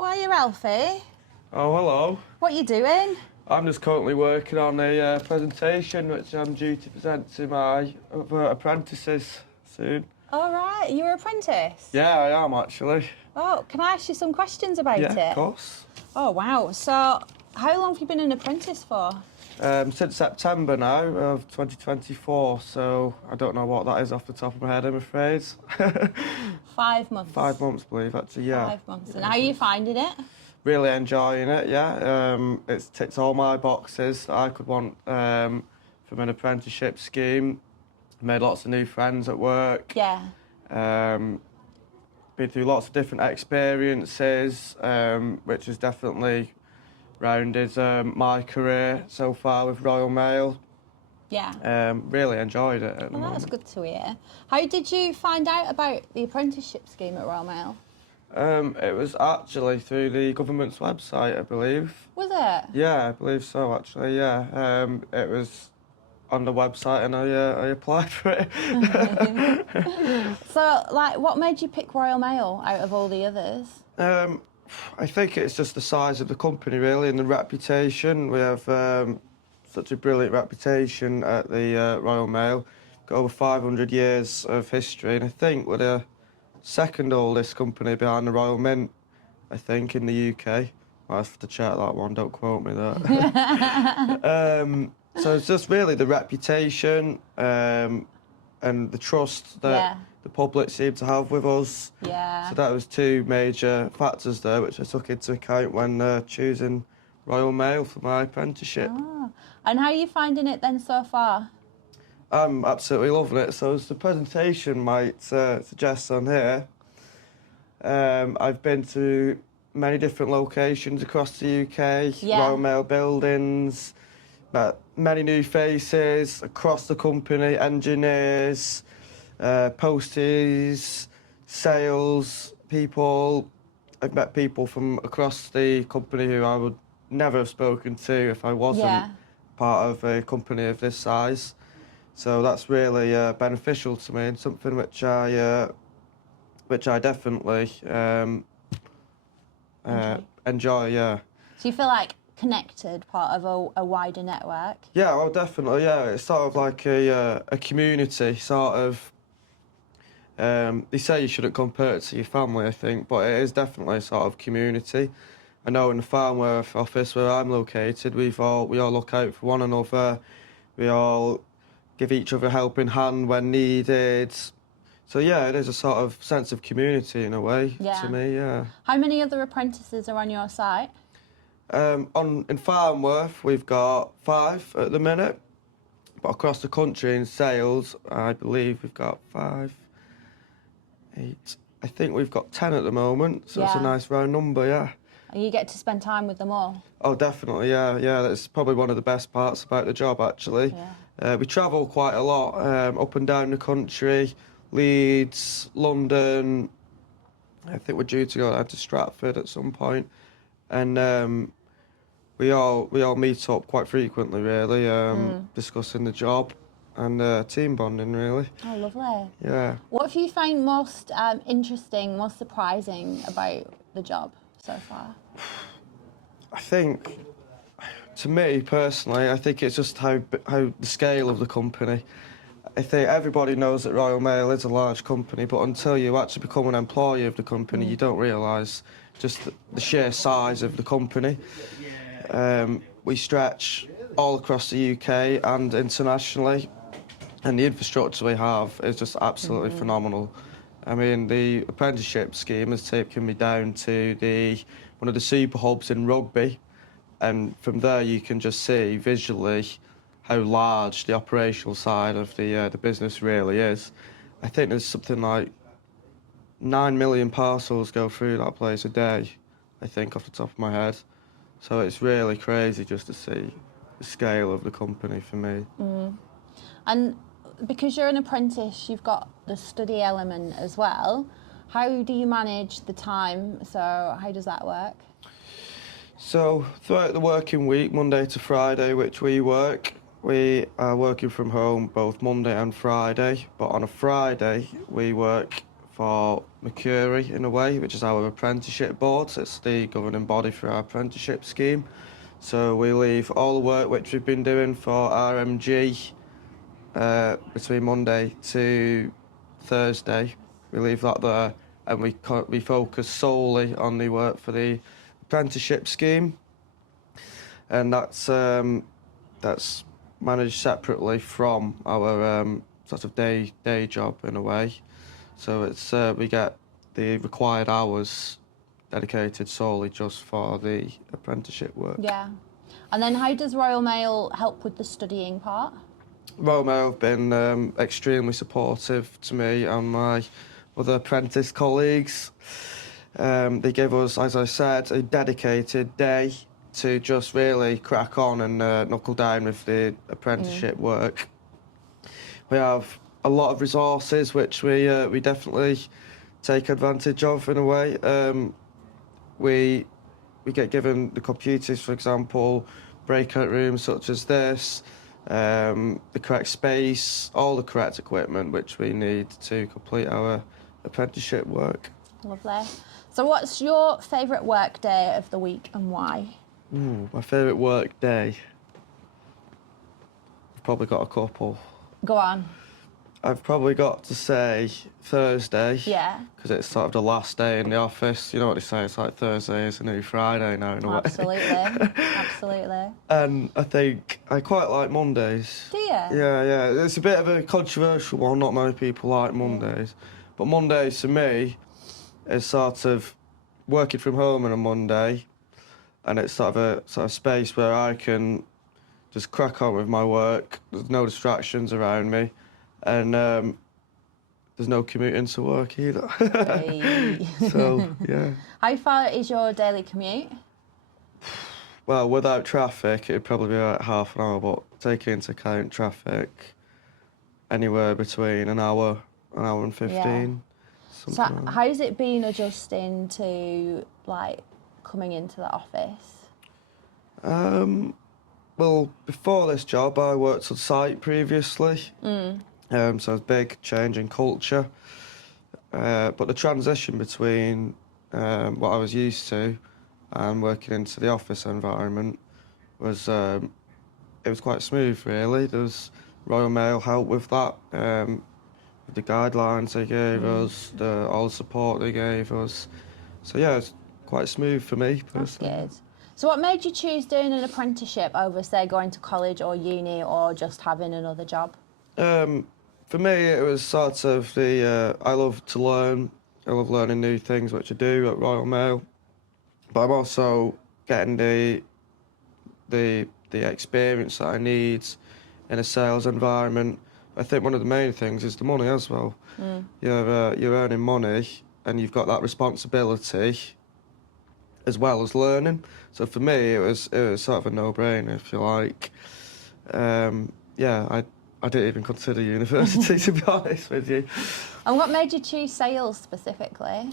Why are you, Alfie? Oh, hello. What are you doing? I'm just currently working on a presentation which I'm due to present to my other apprentices soon. All right, you're an apprentice? Yeah, I am actually. Oh, can I ask you some questions about it? Yeah, of course. Oh, wow. So, how long have you been an apprentice for? Since September now of 2024, so I don't know what that is off the top of my head, I'm afraid. 5 months. 5 months, I believe, actually, yeah. 5 months. And how are you finding it? Really enjoying it, yeah. It's ticked all my boxes that I could want from an apprenticeship scheme. Made lots of new friends at work. Yeah. Been through lots of different experiences, which has definitely rounded my career so far with Royal Mail. Yeah. Really enjoyed it at the Well, moment. that's good to hear. How did you find out about the apprenticeship scheme at Royal Mail? It was actually through the government's website, I believe. Was it? Yeah, I believe so, actually, yeah. It was on the website and I applied for it. So, like, what made you pick Royal Mail out of all the others? I think it's just the size of the company, really, and the reputation. We have such a brilliant reputation at the Royal Mail. Got over 500 years of history, and I think we're the second oldest company behind the Royal Mint, I think, in the UK. Might have to check that one, don't quote me that. So it's just really the reputation and the trust that the public seem to have with us. Yeah. So that was two major factors there, which I took into account when choosing Royal Mail for my apprenticeship. Oh. And how are you finding it then so far? I'm absolutely loving it. So as the presentation might suggest on here, I've been to many different locations across the UK, Royal Mail buildings, met many new faces across the company, engineers, posties, sales people. I've met people from across the company who I would never have spoken to if I wasn't part of a company of this size. So that's really beneficial to me and something which I definitely enjoy. Yeah. So you feel like connected, part of a wider network? Yeah, well, definitely. Yeah, it's sort of like a community, sort of. They say you shouldn't compare it to your family, I think, but it is definitely a sort of community. I know in the Farnworth office where I'm located, we all look out for one another. We all give each other a helping hand when needed. So yeah, it is a sort of sense of community in a way to me. Yeah. How many other apprentices are on your site? In Farnworth, we've got 5 at the minute, but across the country in sales, I believe we've got 5, 8. I think we've got 10 at the moment, so it's a nice round number, yeah. And you get to spend time with them all? Oh, definitely, yeah. That's probably one of the best parts about the job, actually. Yeah. We travel quite a lot, up and down the country, Leeds, London. I think we're due to go down to Stratford at some point, and we all meet up quite frequently, really, discussing the job and team bonding, really. Oh, lovely. Yeah. What have you found most interesting, most surprising about the job so far? I think, to me personally, I think it's just how the scale of the company. I think everybody knows that Royal Mail is a large company, but until you actually become an employee of the company, you don't realise just the sheer size of the company. We stretch all across the UK and internationally, and the infrastructure we have is just absolutely phenomenal. I mean, the apprenticeship scheme has taken me down to one of the super hubs in Rugby, and from there you can just see visually how large the operational side of the business really is. I think there's something like 9 million parcels go through that place a day, I think, off the top of my head. So it's really crazy just to see the scale of the company for me. And because you're an apprentice, you've got the study element as well. How do you manage the time? So how does that work? So throughout the working week, Monday to Friday, which we work, we are working from home both Monday and Friday. But on a Friday, we work for Mercury in a way, which is our apprenticeship board. It's the governing body for our apprenticeship scheme. So we leave all the work which we've been doing for RMG between Monday to Thursday. We leave that there, and we focus solely on the work for the apprenticeship scheme, and that's managed separately from our sort of day job in a way. So it's we get the required hours dedicated solely just for the apprenticeship work. Yeah. And then how does Royal Mail help with the studying part? Royal Mail have been extremely supportive to me and my other apprentice colleagues. They give us, as I said, a dedicated day to just really crack on and knuckle down with the apprenticeship work. We have a lot of resources which we definitely take advantage of in a way. We get given the computers, for example, breakout rooms such as this, the correct space, all the correct equipment which we need to complete our apprenticeship work. Lovely. So what's your favourite work day of the week and why? My favourite work day? I've probably got a couple. Go on. I've probably got to say Thursday. Yeah. Because it's sort of the last day in the office. You know what they say, it's like Thursday is a new Friday now in a way. Absolutely. Absolutely. And I think I quite like Mondays. Do you? Yeah. It's a bit of a controversial one. Not many people like Mondays. But Mondays to me is sort of working from home on a Monday, and it's sort of space where I can just crack on with my work. There's no distractions around me, and there's no commuting to work either. Hey. So, yeah. How far is your daily commute? Well, without traffic, it'd probably be about half an hour, but taking into account traffic, anywhere between an hour and 15. Yeah. So Like that. how's it been adjusting to, like, coming into the office? Well, before this job, I worked on site previously. So it was a big change in culture. But the transition between what I was used to and working into the office environment was it was quite smooth, really. There was Royal Mail help with that, with the guidelines they gave us, all the support they gave us. So yeah, it's quite smooth for me personally. That's good. So what made you choose doing an apprenticeship over, say, going to college or uni or just having another job? For me, it was sort of I love to learn. I love learning new things, which I do at Royal Mail. But I'm also getting the experience that I need in a sales environment. I think one of the main things is the money as well. You're earning money and you've got that responsibility as well as learning. So for me, it was sort of a no-brainer, if you like. I didn't even consider university, to be honest with you. And what made you choose sales specifically?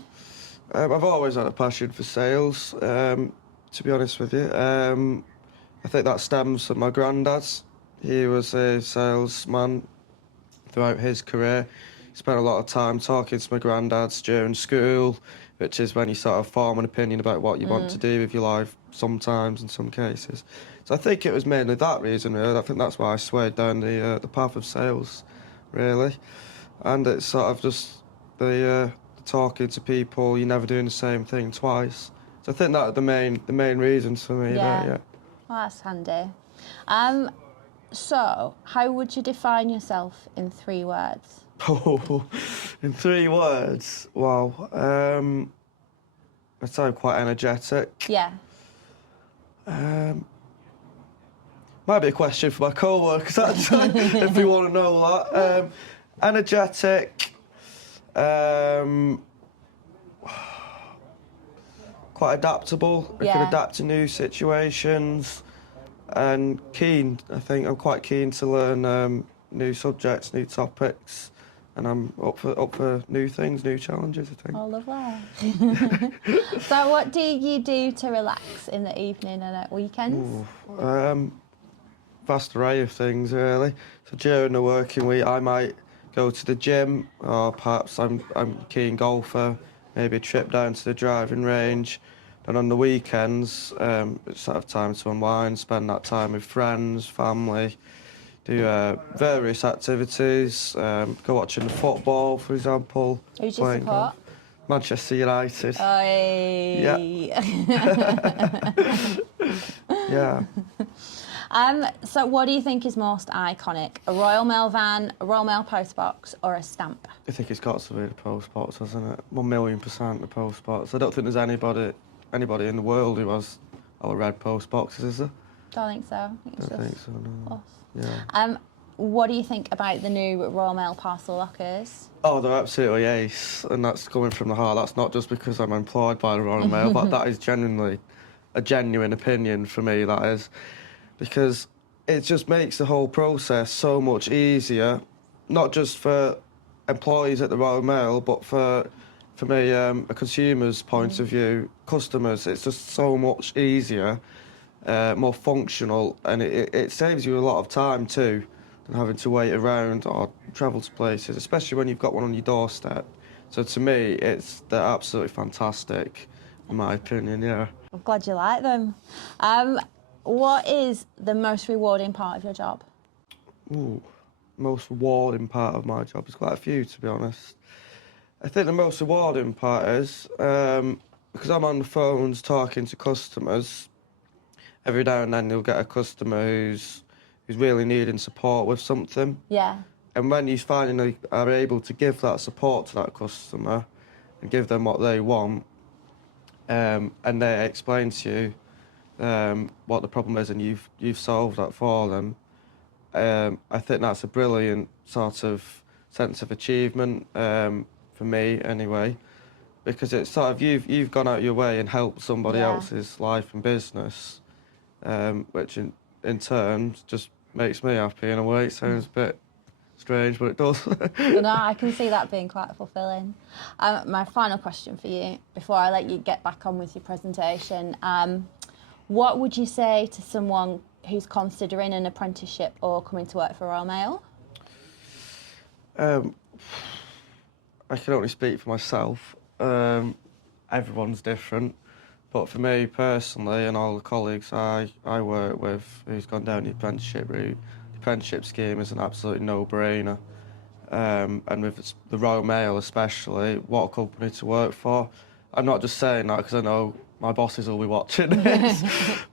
I've always had a passion for sales, to be honest with you. I think that stems from my granddad. He was a salesman throughout his career. He spent a lot of time talking to my granddads during school, which is when you sort of form an opinion about what you want to do with your life sometimes, in some cases. So I think it was mainly that reason, really. I think that's why I swayed down the path of sales, really. And it's sort of just the talking to people, you're never doing the same thing twice. So I think that the main reasons for me. Yeah. Well, that's handy. So, how would you define yourself in 3 words? Oh, in 3 words? Wow. I'd say I'm quite energetic. Yeah. Might be a question for my co-workers, actually, if you want to know that. Energetic. Quite adaptable. I can adapt to new situations. And keen. I think I'm quite keen to learn new subjects, new topics. And I'm up for new things, new challenges, I think. Oh, lovely. So what do you do to relax in the evening and at weekends? Vast array of things, really. So during the working week, I might go to the gym, or perhaps I'm a keen golfer, maybe a trip down to the driving range. And on the weekends, just have time to unwind, spend that time with friends, family, do various activities, go watching the football, for example. Who do you support? Manchester United. Yeah. Yeah. So what do you think is most iconic? A Royal Mail van, a Royal Mail postbox, or a stamp? I think it's got to be the postbox, hasn't it? 1,000,000% the postbox. I don't think there's anybody in the world who has our red postboxes, is there? Don't think so. I Don't think so, no. Us. Yeah. What do you think about the new Royal Mail parcel lockers? Oh, they're absolutely ace, and that's coming from the heart. That's not just because I'm employed by the Royal Mail, but that is genuinely a genuine opinion for me, that is. Because it just makes the whole process so much easier, not just for employees at the Royal Mail, but for me, a consumer's point of view, customers. It's just so much easier, more functional, and it saves you a lot of time too, than having to wait around or travel to places, especially when you've got one on your doorstep. So to me, they're absolutely fantastic, in my opinion, yeah. I'm glad you like them. What is the most rewarding part of your job? Ooh, most rewarding part of my job is quite a few, to be honest. I think the most rewarding part is, because I'm on the phones talking to customers, every now and then you'll get a customer who's really needing support with something. Yeah. And when you finally are able to give that support to that customer and give them what they want, and they explain to you what the problem is and you've solved that for them, I think that's a brilliant sort of sense of achievement, for me anyway, because it's sort of you've gone out your way and helped somebody else's life and business, which in turn just makes me happy in a way. It sounds a bit strange, but it does. No, I can see that being quite fulfilling. My final question for you, before I let you get back on with your presentation, what would you say to someone who's considering an apprenticeship or coming to work for Royal Mail? I can only speak for myself. Everyone's different. But for me personally and all the colleagues I work with who's gone down the apprenticeship route, the apprenticeship scheme is an absolute no-brainer. And with the Royal Mail especially, what a company to work for. I'm not just saying that because I know my bosses will be watching this,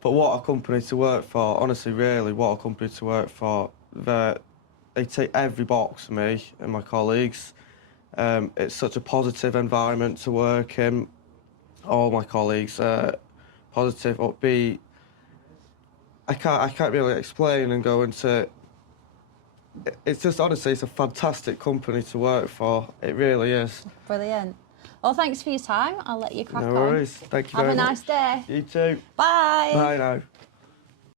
but what a company to work for. Honestly, really, what a company to work for. They take every box for me and my colleagues. It's such a positive environment to work in. All my colleagues are positive, upbeat. I can't really explain and go into. It's just, honestly, it's a fantastic company to work for. It really is. Brilliant. Well, thanks for your time. I'll let you crack on. No worries. Thank you very much. Have a nice day. You too. Bye. Bye now.